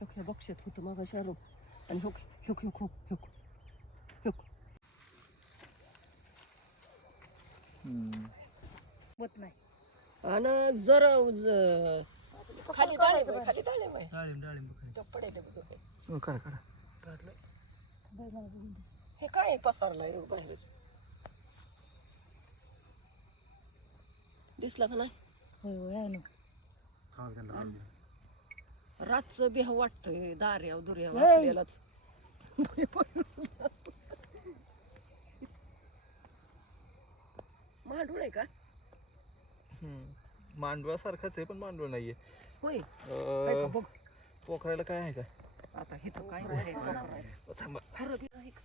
ह्या बक्षात होतं मागा शारो आणि hook hook hook hook hook hook होत नाही. आणि जर खाली डाळिंब खाली डाळिंब आहे पडेल करा करा हे काय पसारलाय रे बाहेर दिसला का नाही होय होय आहे ना. रातचं बिहा वाटतंय दार्याव दुर्याव होय. आपल्यालाच मांडूळ आहे का मांडवासारखाच आहे पण मांडव नाहीये. होय आहे का बघ पोखरायला काय आहे का आता हे तर काय आहे थांबा खरं बी आहे का?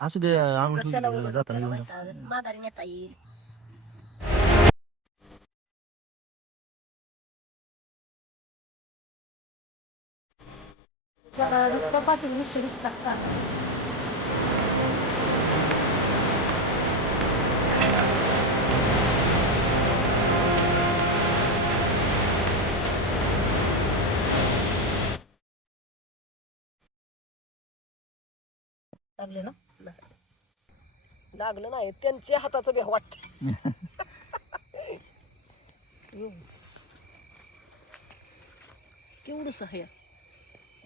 असू दे आणून जाताना घेऊन माघारी नेता येईल. चपाती मिसळी टाकतात. लागले ना लागलं नाही त्यांच्या हाताचं बी वाटत केवढंच आहे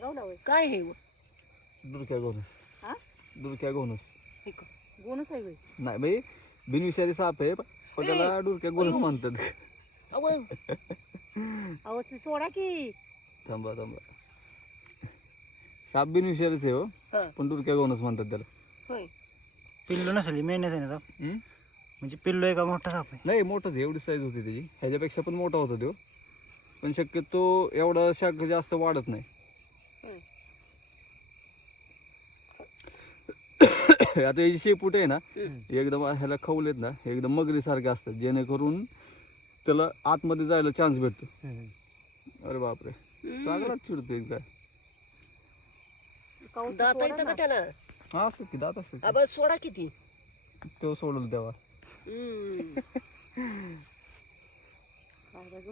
जाऊ ना होय. काय हे व? दुरक्या गोनस हा दुरक्या गोनस हे का? गोणच आहे होय. नाही बाई बिनविषारी साप आहे पण त्याला डुरक्या गोनस म्हणतात. अहो, अहो ती सोडा की. थांबा थांबा साप बिनविषारीच आहे हो हा, पण डुरक्या गोनस म्हणतात त्याला. होय पिल्लू नसेल मेहनत आहे ना हम्म? म्हणजे पिल्लू आहे का मोठा साप आहे. नाही मोठंच आहे एवढी साईज होती त्याची ह्याच्यापेक्षा पण मोठा होता तो पण शक्यतो एवढा शाख जास्त वाढत नाही. होय. आता याची शेपूट आहे ना एकदम ह्याला खवलेत ना एकदम मगरीसारखे असतात जेणेकरून त्याला आतमध्ये जायला चान्स भेटतो. अरे बापरे चांगलाच चिडतो एक काय दात येतं का त्याला हा असतात की दात असतात अब सोडा किती तो सोडल तेव्हा.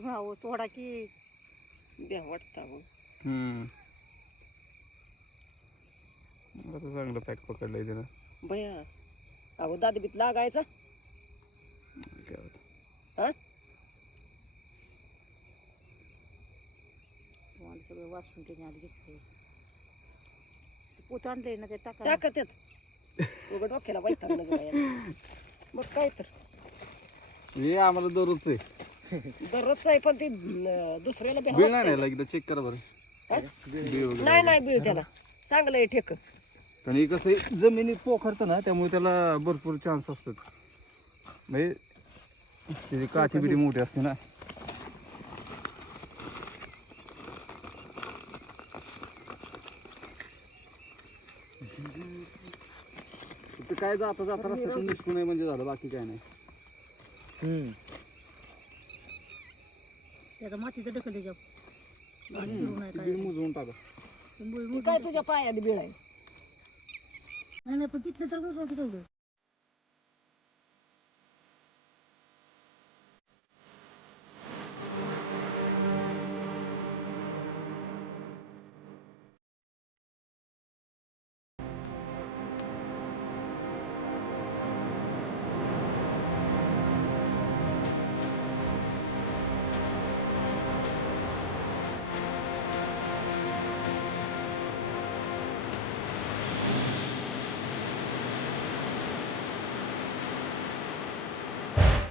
अहो सोडा की. ब्या वाटतं अहो. आता चांगलं पॅक पकडलंय त्यानं. बया अहो दात बीत लागायचा काय होतं. हा तुम्हाला सगळं वाचून त्याने आधी घेतले. पोत आणलंय ना ते टाका. टाकत येत उघड डोक्याला वैतागलं जरा. मग काय तर हे आम्हाला दररोज आहे दररोजच आहे पण ते दुसऱ्याला बी बिल नाही राहिला एकदा चेक करा बरं हा? बिल वगैरे. नाही नाही बीळ त्याला चांगलं आहे ठेक पण हे कसं आहे, जमिनीत पोखरतं ना त्यामुळे त्याला भरपूर चान्स असतात म्हणजे त्याची काठी बिठी मोठी असते ना. ते काय जाता जाता रस्त्यातून निघू नये म्हणजे झालं बाकी काय नाही. त्याचा मातीचं ढकल त्याच्या बिल मुजवून टाका. काय तुझ्या पायात बीळ आहे नाही पण तिथलं तर